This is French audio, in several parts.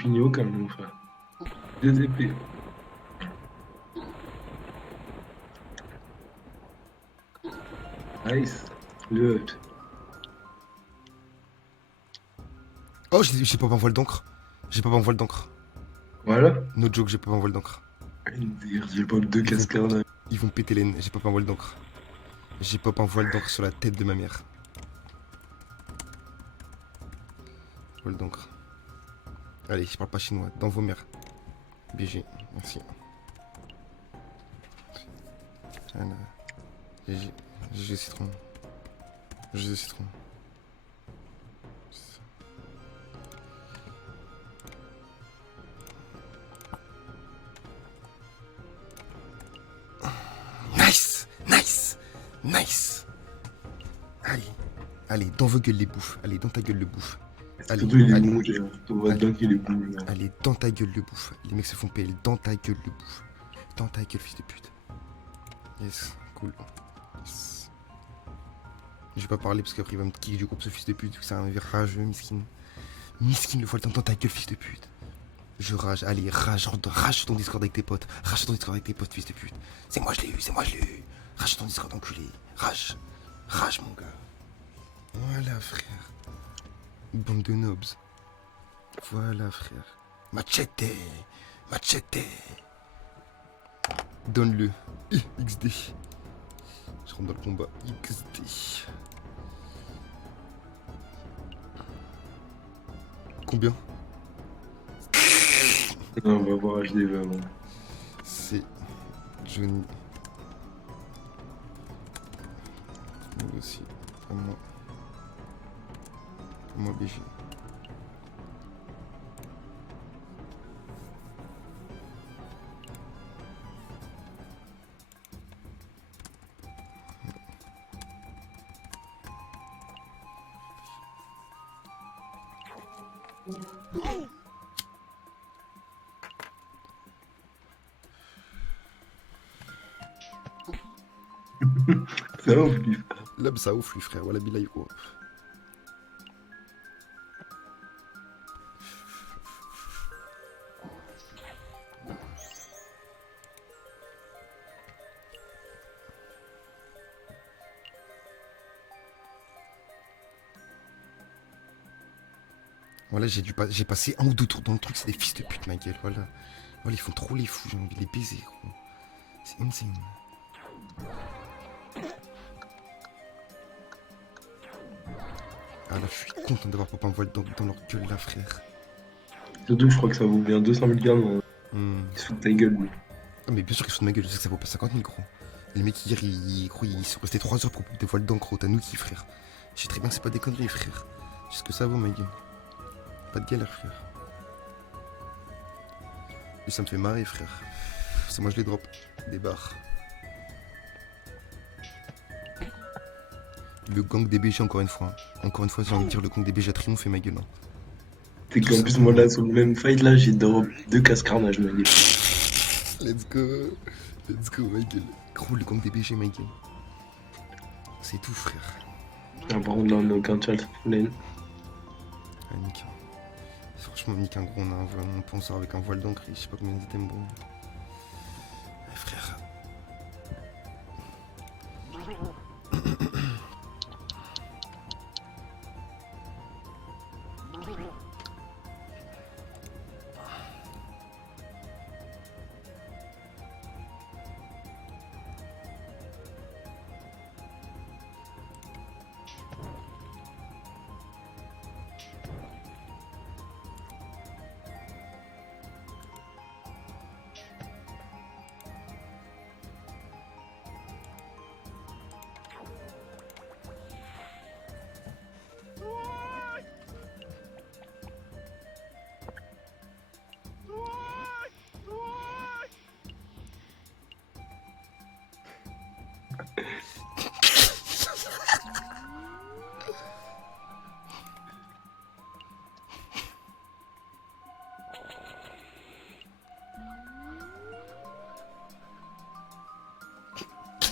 finis haut comme mon frère. Deux épées. Nice. Le hut. Oh, j'ai pas en voile d'encre. J'ai pas en voile d'encre. Voilà. No joke, j'ai pas en voile d'encre. J'ai pas deux Ils vont, cascards. ils vont péter les... J'ai pas en voile d'encre. J'ai pas en voile d'encre sur la tête de ma mère. Voile d'encre. Allez, je parle pas chinois. Dans vos mères. BG, merci. Voilà. GG. GG citron. GG citron. Nice. Nice. Nice. Allez. Allez, dans vos gueules les bouffes. Allez, dans ta gueule le bouffe. Allez, Surtout, il est allez. mouillé. On voit bien qu'il est mouillé. Allez, dans ta gueule le bouffe. Les mecs se font payer. Dans ta gueule le bouffe. Dans ta gueule, fils de pute. Yes, cool. Yes. Je vais pas parler parce qu'après il va me kick du groupe ce fils de pute. C'est un rageux, miskin. Miskin le voile dans ta gueule, fils de pute. Je rage, allez, rage sur ton Discord avec tes potes. Rage sur ton Discord avec tes potes, fils de pute. C'est moi, je l'ai eu, c'est moi, je l'ai eu. Rage sur ton Discord, enculé. Rage. Rage, mon gars. Voilà, frère. Bande de nobs. Voilà, frère. Machete. Machete. Donne-le. XD. Je rentre dans le combat. XD. Combien? Non, on va voir HDV avant. C'est Johnny. Moi aussi. À moi. À moi, BG. Ça va, oublie. Là, ça ouf, lui, frère. Voilà, Bilal, gros. Voilà, j'ai passé un ou deux tours dans le truc, c'est des fils de pute, ma gueule, voilà. Voilà, ils font trop les fous, j'ai envie de les baiser, gros. C'est insane. Ah là, je suis content d'avoir pas un voile dans leur gueule, là, frère. Surtout, je crois que ça vaut bien 200 000 grammes. Il se fout de ta gueule, lui. Ah, mais bien sûr qu'ils sont de ma gueule, je sais que ça vaut pas 50 000, gros. Les mecs, hier, ils sont restés 3 heures pour des voiles d'encre, gros. T'as nous qui, frère. Je sais très bien que c'est pas des conneries, frère. Je sais ce que ça vaut, ma gueule. Pas de galère, frère. Et ça me fait marrer, frère. C'est moi, je les drop. Des barres. Le gang des BG, encore une fois. Encore une fois, j'ai envie de dire, le gang des BG a triomphé, ma gueule. C'est qu'en plus, moi, là, sur le même fight, là, j'ai drop deux cascarnages, ma gueule. Let's go. Let's go, ma gueule. Gros, le gang des BG, ma gueule. C'est tout, frère. Par contre, là, on n'a aucun chat lane. Ah, nique. Franchement, nique un gros, on a un penseur avec un voile d'encre, je sais pas combien d'items bon. Ouais, frère.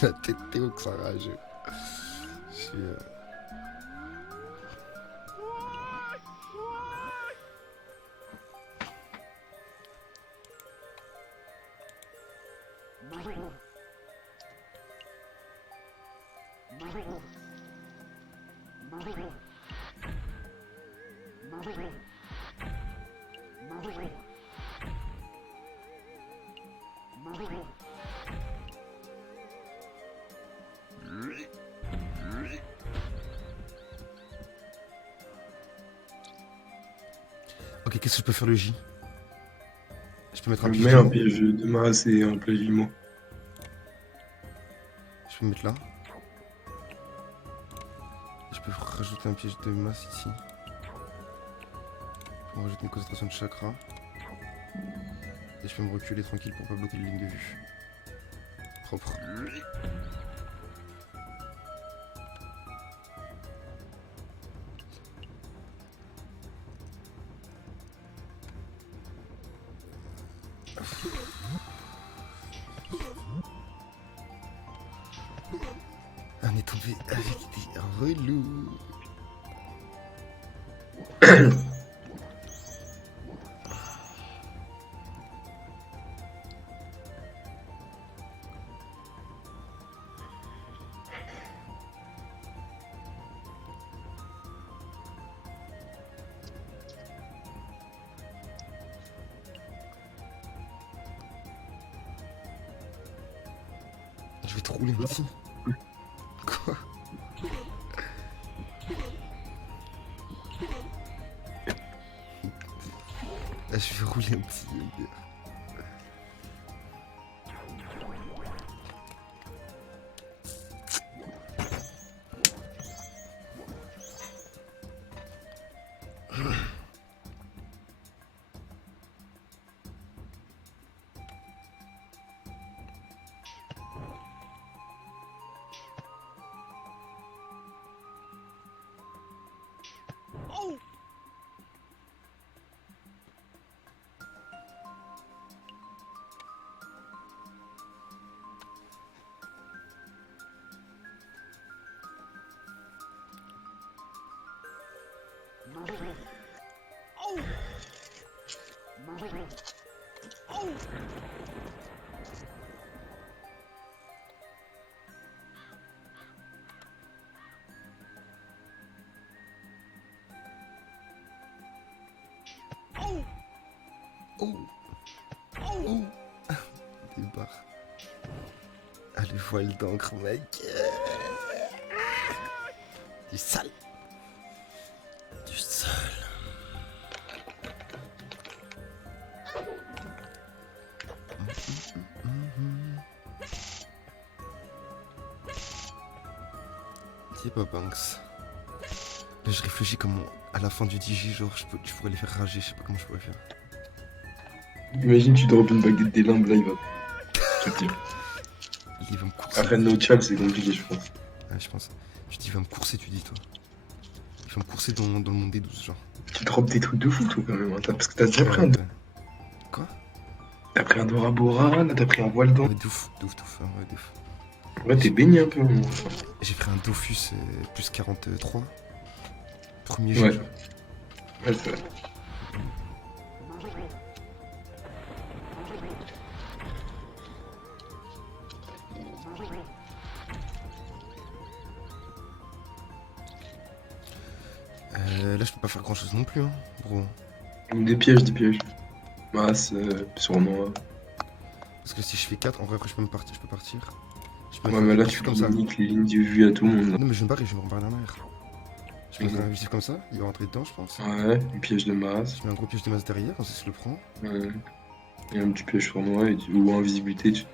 La tête Théo que ça rage. Je suis. Ok, qu'est-ce que je peux faire le J? Je peux mettre un Je piège mets de un mots. piège de masse et un plagiement. Je peux me mettre là. Je peux rajouter un piège de masse ici. Je peux rajouter une concentration de chakra. Et je peux me reculer tranquille pour pas bloquer les lignes de vue. Propre. On est tombé avec des relous. Je vais te rouler un petit. Quoi? Ah, je vais rouler un petit. Oh! Oh! Des barres. Ah, le voile d'encre, mec. Du sale. Du sale. C'est pas Banks. Là, je réfléchis comment, à la fin du DJ, genre, je pourrais les faire rager, je sais pas comment je pourrais faire. Imagine, tu drops une baguette des limbes là, il va te dire. Il va me courser. Après, no chat, c'est compliqué, je pense. Ouais, je pense. Tu dis, il va me courser, tu dis, toi. Il va me courser dans le monde des 12, genre. Tu drops des trucs de fou, toi, quand même. Hein. Parce que t'as déjà pris un. Quoi? T'as pris un Dora Bora, là, t'as pris un voile d'encre. Ouais, de ouf, de ouf, de ouf. Ouais, de ouf. Ouais, t'es baigné un peu. Hein. J'ai pris un Dofus plus 43. Premier jeu, Ouais. genre. Ouais, c'est vrai. Là, je peux pas faire grand chose non plus, hein, gros. Des pièges, des pièges. Masse, sournois. Parce que si je fais 4, en vrai, après, je peux partir. Je peux Ouais, mettre mais un là, Dofus tu comme ça. niques les lignes de vue à tout le monde. Là. Non, mais je vais me barrer, je vais me rebarrer en arrière. Je peux mettre un Mhm. invisible comme ça, il va rentrer dedans, je pense. Ouais, un piège de masse. Je mets un gros piège de masse derrière, comme ça, je le prends. Ouais. Et un petit piège sournois ou invisibilité.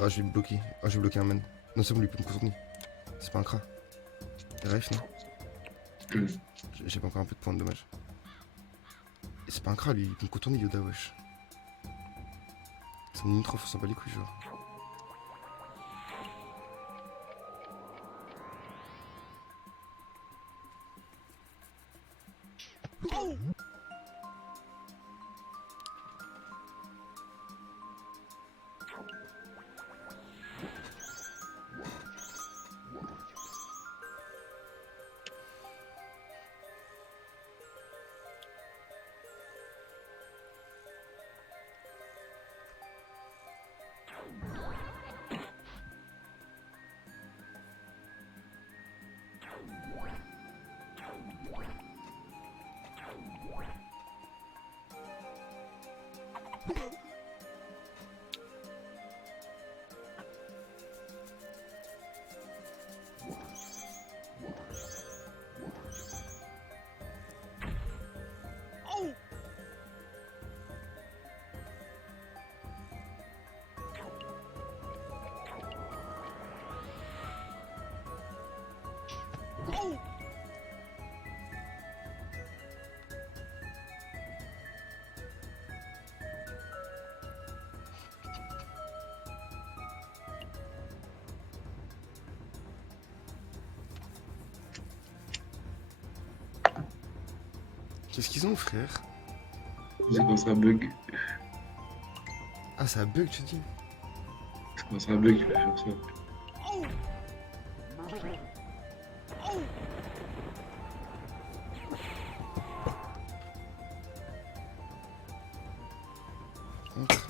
Ah, je vais le bloquer. Ah, je vais bloquer un man. Non, c'est bon, lui, il peut me contourner. C'est pas un crat. Ref, non? Mhm. J'ai pas encore un peu de points de dommage. Et c'est pas un crat, lui, il peut me contourner, Yoda, wesh. C'est une trop, on s'en bat les couilles, genre. Qu'est-ce qu'ils ont, frère? C'est quand ça bug. Ah, ça bug, tu dis? C'est quand ça bug, je vais faire ça. Entre.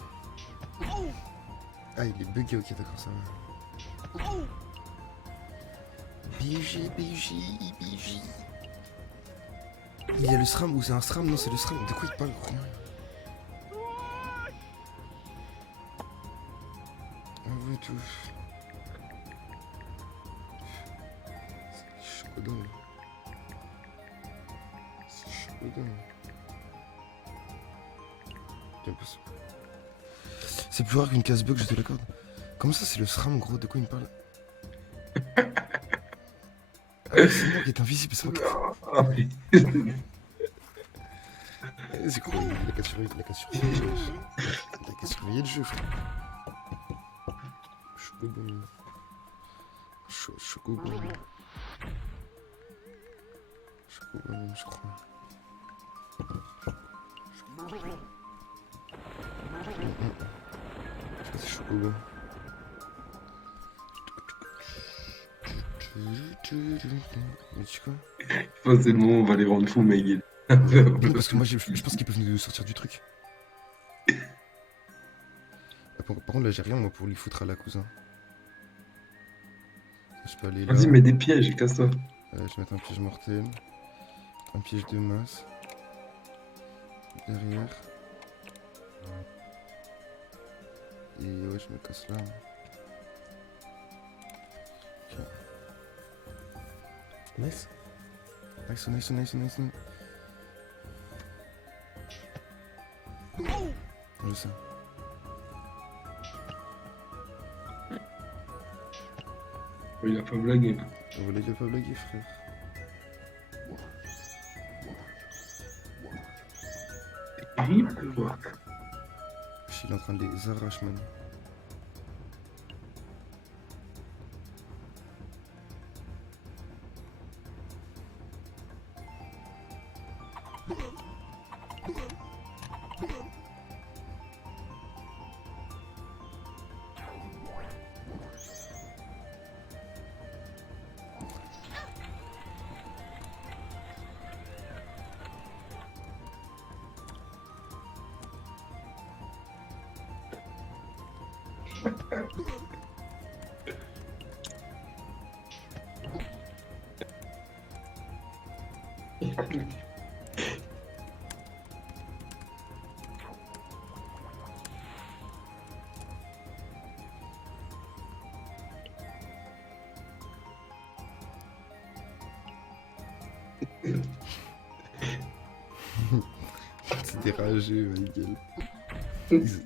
Ah, il est bugué, ok, d'accord, ça va. BG, BJ, BJ. Il y a le SRAM ou c'est un SRAM? Non, c'est le SRAM. De quoi il parle, gros? Ah ouais, tout. C'est chaud dedans. C'est chaud dedans. C'est plus rare qu'une case bug, je te l'accorde. Comment ça, c'est le SRAM, gros? De quoi il me parle? Ah, c'est moi qui est invisible, c'est moi qui... Ah, mais- C'est quoi? Il a qu'à surveiller, il a qu'à surveiller le jeu. Il a qu'à surveiller le jeu, frère. Chocobo. Chocobo. Chocobo, je crois. Je crois que c'est Chocobo. Mais tu quoi? Je pense que c'est le moment où on va les rendre fous, Miguel. Non, parce que moi, je pense qu'ils peuvent nous sortir du truc. Par contre, là, j'ai rien, moi, pour lui foutre à la cousin. Je peux aller là. Vas-y, mets des pièges et casse-toi. Je vais mettre un piège mortel. Un piège de masse. Derrière. Et ouais, je me casse là. Ok. Nice. Nice, nice, nice, nice. Je sais. Il a pas blagué. On voulait pas blaguer, frère. Terrible, quoi. Je suis en train de les arracher, man. C'est des rageux, ma gueule.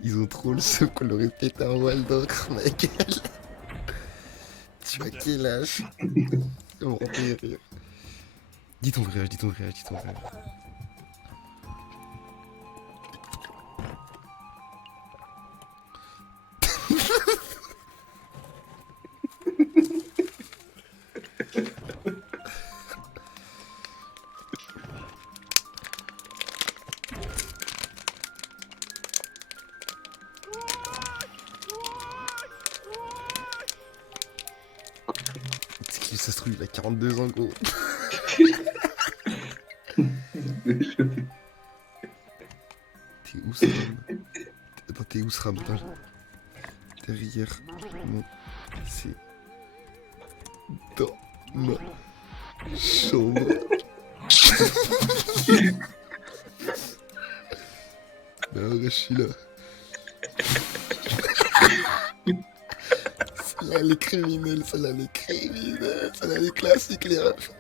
Ils ont trop le seum qu'on leur ait pété un voile d'encre, ma gueule. Tu as quel âge? On va rire. Dis ton vrai âge, dis ton vrai âge, dis ton vrai âge. Ça se trouve, il a 42 ans, gros. T'es où, Sram? Attends, t'es où, Sram? Attends, derrière mon... C'est... dans ma chambre. Là, je suis là. Celle-là, les criminels, celle-là, les criminels, celle-là, les classiques, les refs.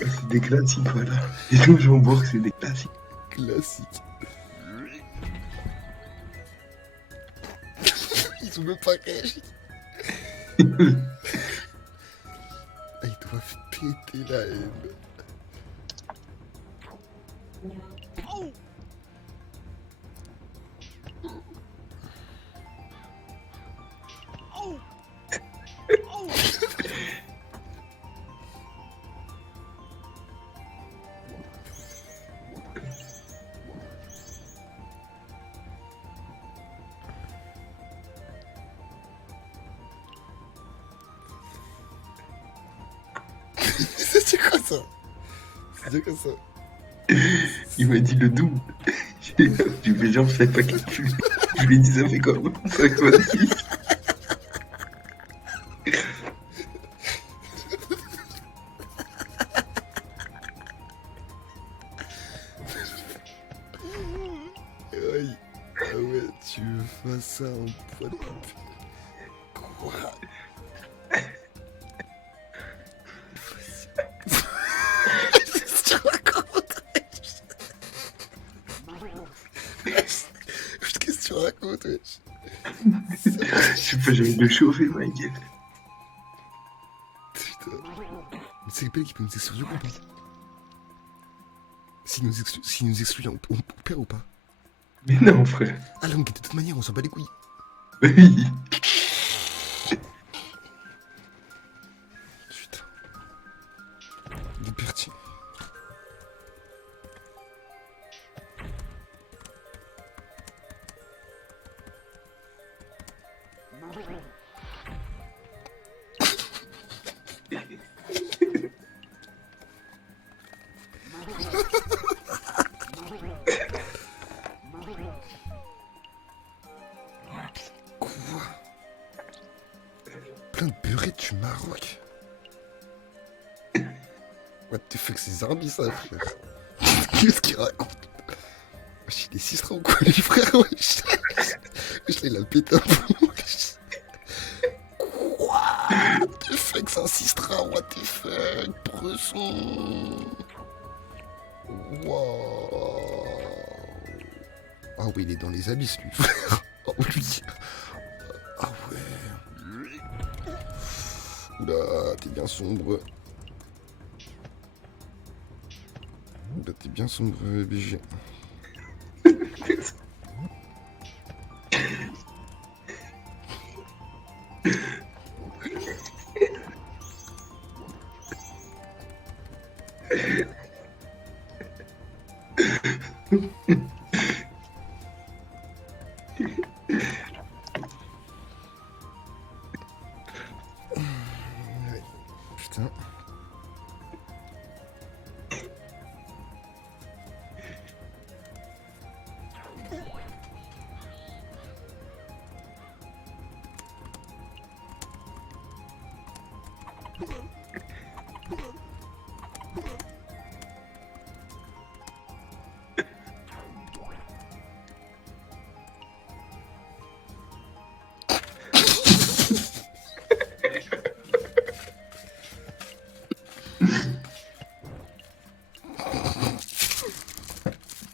C'est des classiques, voilà. Et nous, je vais voir que c'est des classiques. Classique. Ils ont même pas réagi. Ah, ils doivent péter la haine. C'est quoi ça? C'est quoi ça? Il m'a dit le double. Je lui fais genre, je savais pas calculer. Je lui ai dit, ça fait quoi? 56. Aïe. Ah ouais, tu veux faire ça en poids de pute. Quoi? Qu'est-ce que tu racontes? Qu'est-ce que tu racontes, wesh? Je sais pas, j'ai envie de le chauffer, ma gueule. Putain. Mais c'est le qui peut nous exclure du groupe. Hein. S'il nous exclut, on perd ou pas? Mais non, frère. Ah là, de toute manière, on s'en bat les couilles. Oui. Putain. Il est parti. Quoi? Plein de beurré du Maroc. What the fuck, c'est Zarbi ça, frère. Qu'est-ce qu'il raconte? Wesh, il est sistra ou quoi, lui, frère? Wesh, wesh, là, il a le pété un peu. Wesh. Quoi? What the fuck, c'est un sistra, what the fuck? Bresson. Wow. Ah oui, il est dans les abysses, lui, frère. Oh, lui. Ah ouais. Oula, t'es bien sombre. Oula, t'es bien sombre, BG. Ouais. Putain.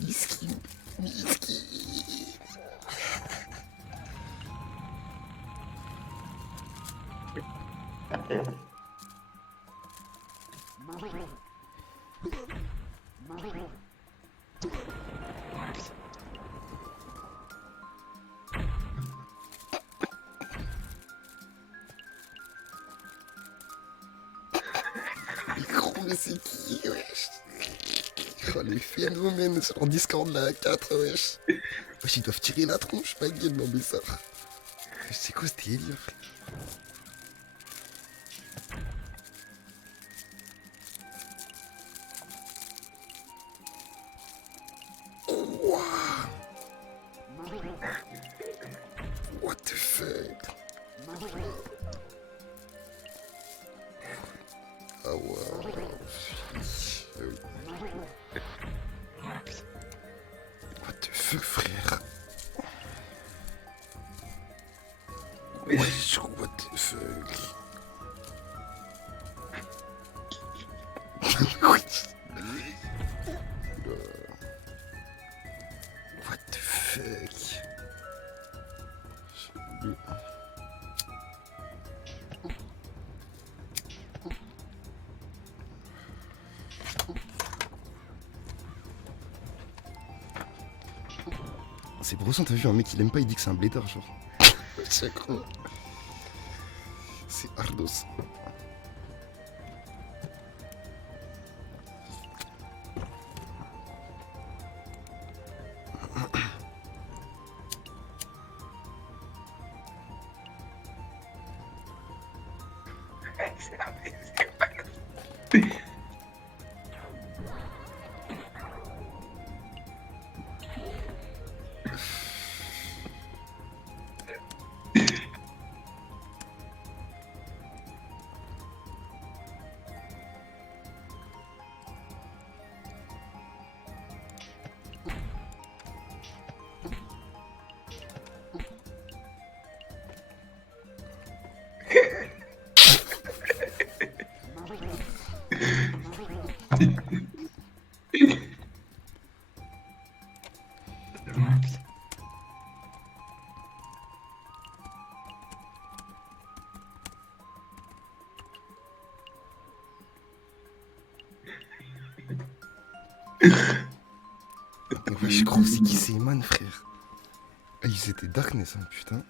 Miskin. Miskin. Mais gros, mais c'est qui, wesh? Oh, les phénomènes sur leur Discord là, 4, wesh. Wesh, ils doivent tirer la tronche, ma gueule, non mais ça. C'est quoi ce délire, frère? Quoi? What the fuck? Ah ouais. What the fuck, frère? Wesh, what the fuck? Wesh. What the fuck? C'est Bresson, t'as vu un mec il aime pas, il dit que c'est un blédard, genre. C'est gros. C'est Ardos. Ouais, je crois que c'est qui c'est man, frère. Ah, ils étaient Darkness, hein, putain.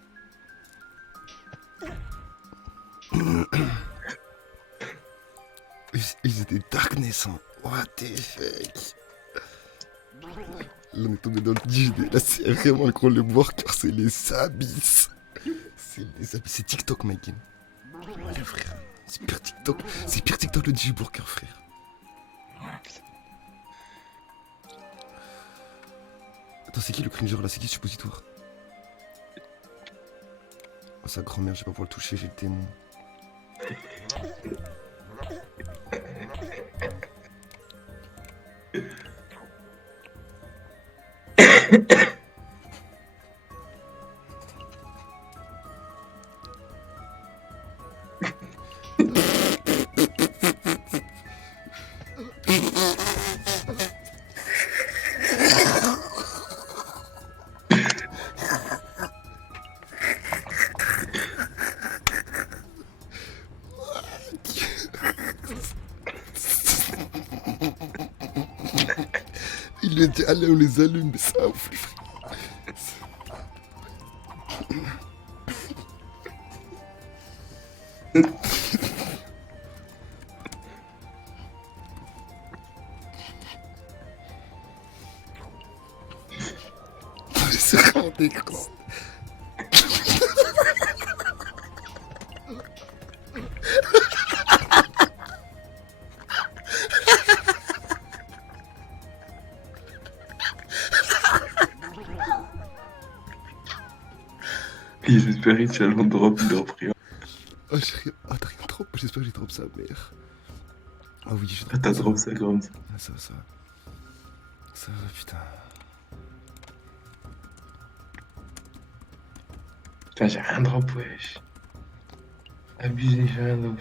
Ils étaient Darkness, hein. What the fuck. Là, on est tombé dans le JD. Là, c'est vraiment gros le worker, c'est les abysses. C'est les abysses. C'est TikTok, my game. Voilà, frère. C'est pire TikTok. C'est pire TikTok le DJ-worker, frère. Attends, c'est qui le cringer là? C'est qui le suppositoire? Oh, sa grand-mère, je vais pas pouvoir le toucher, j'ai le démon. Il lui a dit, allez, on les allume, mais ça ouf, les frères. C'est vraiment dégueulasse. Et j'espère que tu as le drop, il drop rien. Oh, t'as rien drop? J'espère que j'ai drop sa mère. Ah oui, j'ai Ah, drop t'as ça. drop ça comme ça. Ah, ça va, ça va. Ça va, putain. Putain, j'ai rien drop, wesh. Abusé, j'ai rien drop.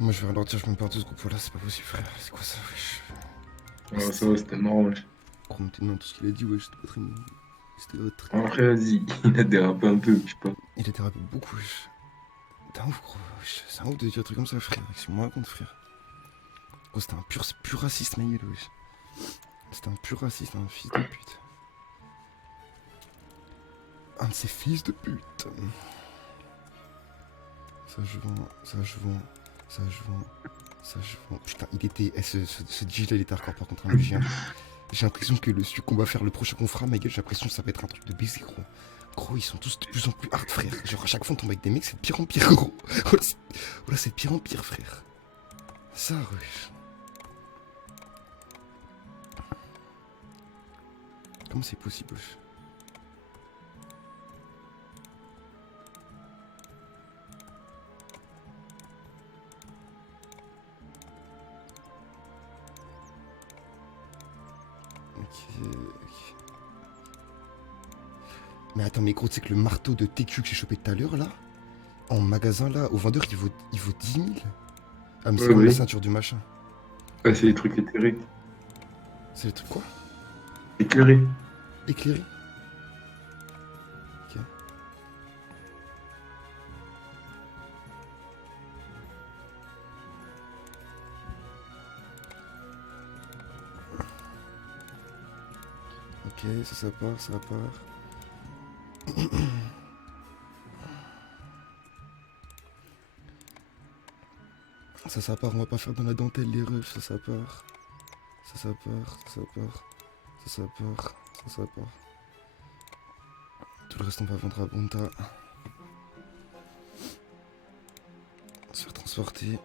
Moi, je vais ralentir, je me perds de ce groupe là, c'est pas possible, frère. C'est quoi ça, wesh? Ouais, ça va, c'était marrant, wesh. Gros, maintenant, tout ce qu'il a dit, wesh, c'était pas très. C'était pas très. Après, vas-y, il a dérapé un peu, je sais pas. Il a dérapé beaucoup, wesh. T'es un ouf, gros, wesh. C'est un ouf de dire un truc comme ça, frère. Qu'est-ce que tu me racontes, frère? Gros, c'était un pur raciste, ma gueule, wesh. C'était un pur raciste, un fils de pute. Un de ces fils de pute. Ça je vends, ça je vends, ça je vends, ça je vends. Putain, il était. Ce DJ là, il était hardcore par contre, hein, lui, j'ai l'impression que celui qu'on va faire le prochain qu'on fera, ma gueule, j'ai l'impression que ça va être un truc de baiser, gros. Gros, ils sont tous de plus en plus hard, frère. Genre, à chaque fois, on tombe avec des mecs, c'est de pire en pire, gros. Voilà, c'est de pire en pire, frère. Ça, wesh. Comment c'est possible, wesh? Ok. Mais attends, mais gros, tu sais que le marteau de TQ que j'ai chopé tout à l'heure, là, en magasin, là, au vendeur, il vaut 10 000. Ah, mais c'est Ouais, comme la oui. ceinture du machin. Ouais, c'est les trucs éclairés. C'est le truc quoi? Éclairés. Éclairé? Ok. Ok, ça part, ça part. Ça part, on va pas faire dans la dentelle les refs, ça part. Ça part, ça part. Ça part, ça part. Tout le reste on va vendre à Bonta. Se faire transporter.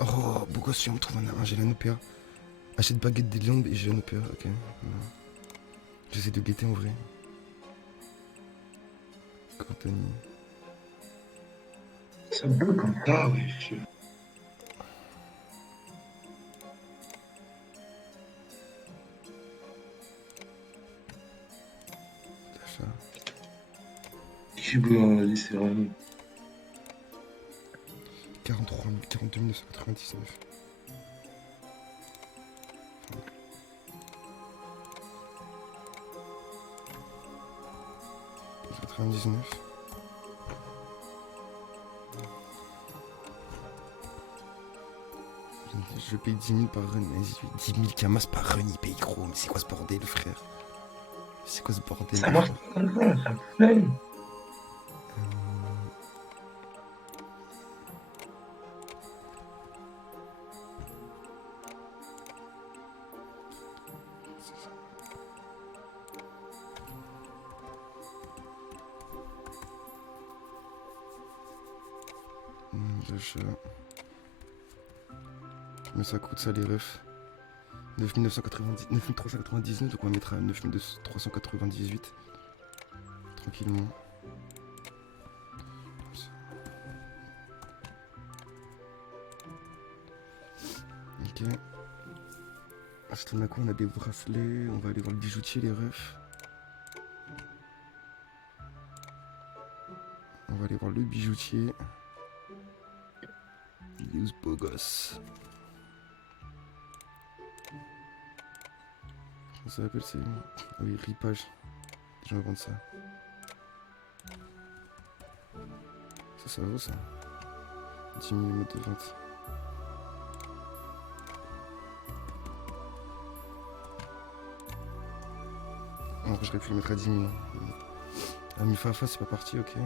Oh, beau gosse, si on me trouve un j'ai la OPA. Achète baguette des lions et j'ai la OPA, ok. J'essaie de guetter en vrai. Anthony. Ça bouge comme ça, wesh. faire. Je me c'est vraiment. 43 000, 42 999. 99. Je paye 10 000 par run. Vas-y, 10 000 camas par run, il paye gros. Mais c'est quoi ce bordel, frère? C'est quoi ce bordel? Ça marche pas comme ça, ça flemme. Mais ça coûte ça les refs. 9399, donc on va mettre à 9398. Tranquillement. Ok. Ensuite on a quoi? On a des bracelets. On va aller voir le bijoutier les refs. On va aller voir le bijoutier. Il est où ce beau gosse? Comment ça s'appelle? C'est... Ah oui, ripage. Je vais vendre ça. Ça vaut ça. 10 000 modes de vente. Alors j'aurais pu le mettre à 10 000. Ami Fafa, c'est pas parti, ok.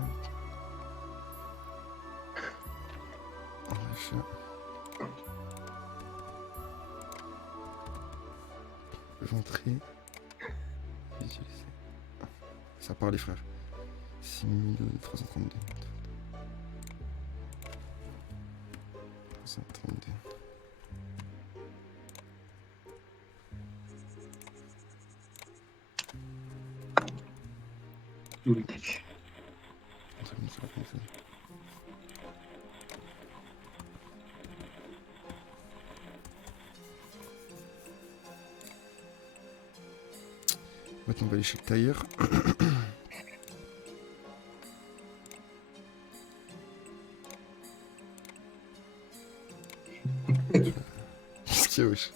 Achat. Entrée. Visualiser. Ça part les frères. 6332. 332. Politique. Maintenant on va aller chez le tailleur. Qu'est-ce qu'il y a, wesh?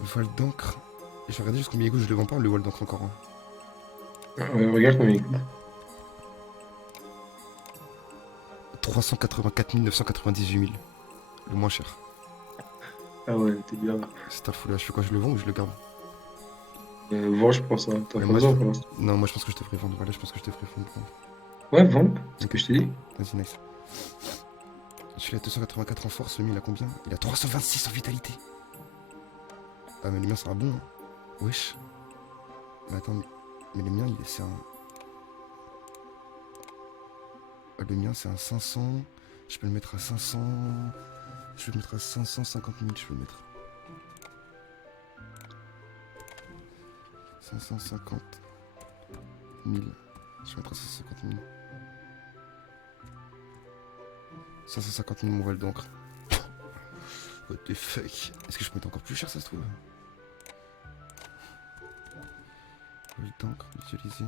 Voile d'encre. Je vais regarder juste combien il coûte, je le vends pas, le voile d'encre encore. Hein. Regarde combien il coûte. 384 998 000. Le moins cher. Ah ouais, t'es bien. C'est un fou là, je fais quoi? Je le vends ou je le garde? Vends, je pense. Hein. T'as Ouais, pas moi, besoin pour l'instant. Non, moi je pense que je devrais vendre. Voilà, je pense que je devrais vendre. Ouais, vends. C'est ce que je t'ai dit. Vas-y, nice. Je suis à 284 en force, lui il a combien? Il a 326 en vitalité. Ah mais le mien sera bon. Hein. Wesh. Mais attends, mais le mien c'est un... Le mien c'est un 500. Je peux le mettre à 500. Je vais le mettre à 550 000, je peux le mettre. 550 000. Je vais mettre à 550 000. 550 000 mon voile d'encre. What the fuck? Est-ce que je peux mettre encore plus cher, ça se trouve? Voile d'encre, utiliser.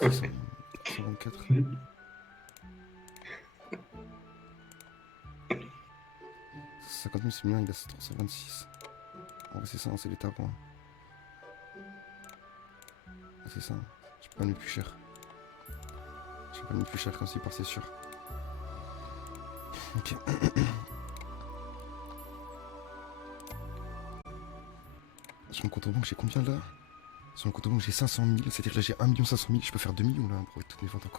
124. 50 000 c'est bien, il a 326. En vrai c'est ça, hein, c'est l'état pour. C'est ça, je peux pas le mettre plus cher. Je peux pas le mettre plus cher comme ça, c'est sûr. Ok. Sur mon compte en banque j'ai combien là? Sur mon compte en banque j'ai 500 000, c'est-à-dire que là j'ai 1 500 000, je peux faire 2 millions là pour toutes mes ventes encore.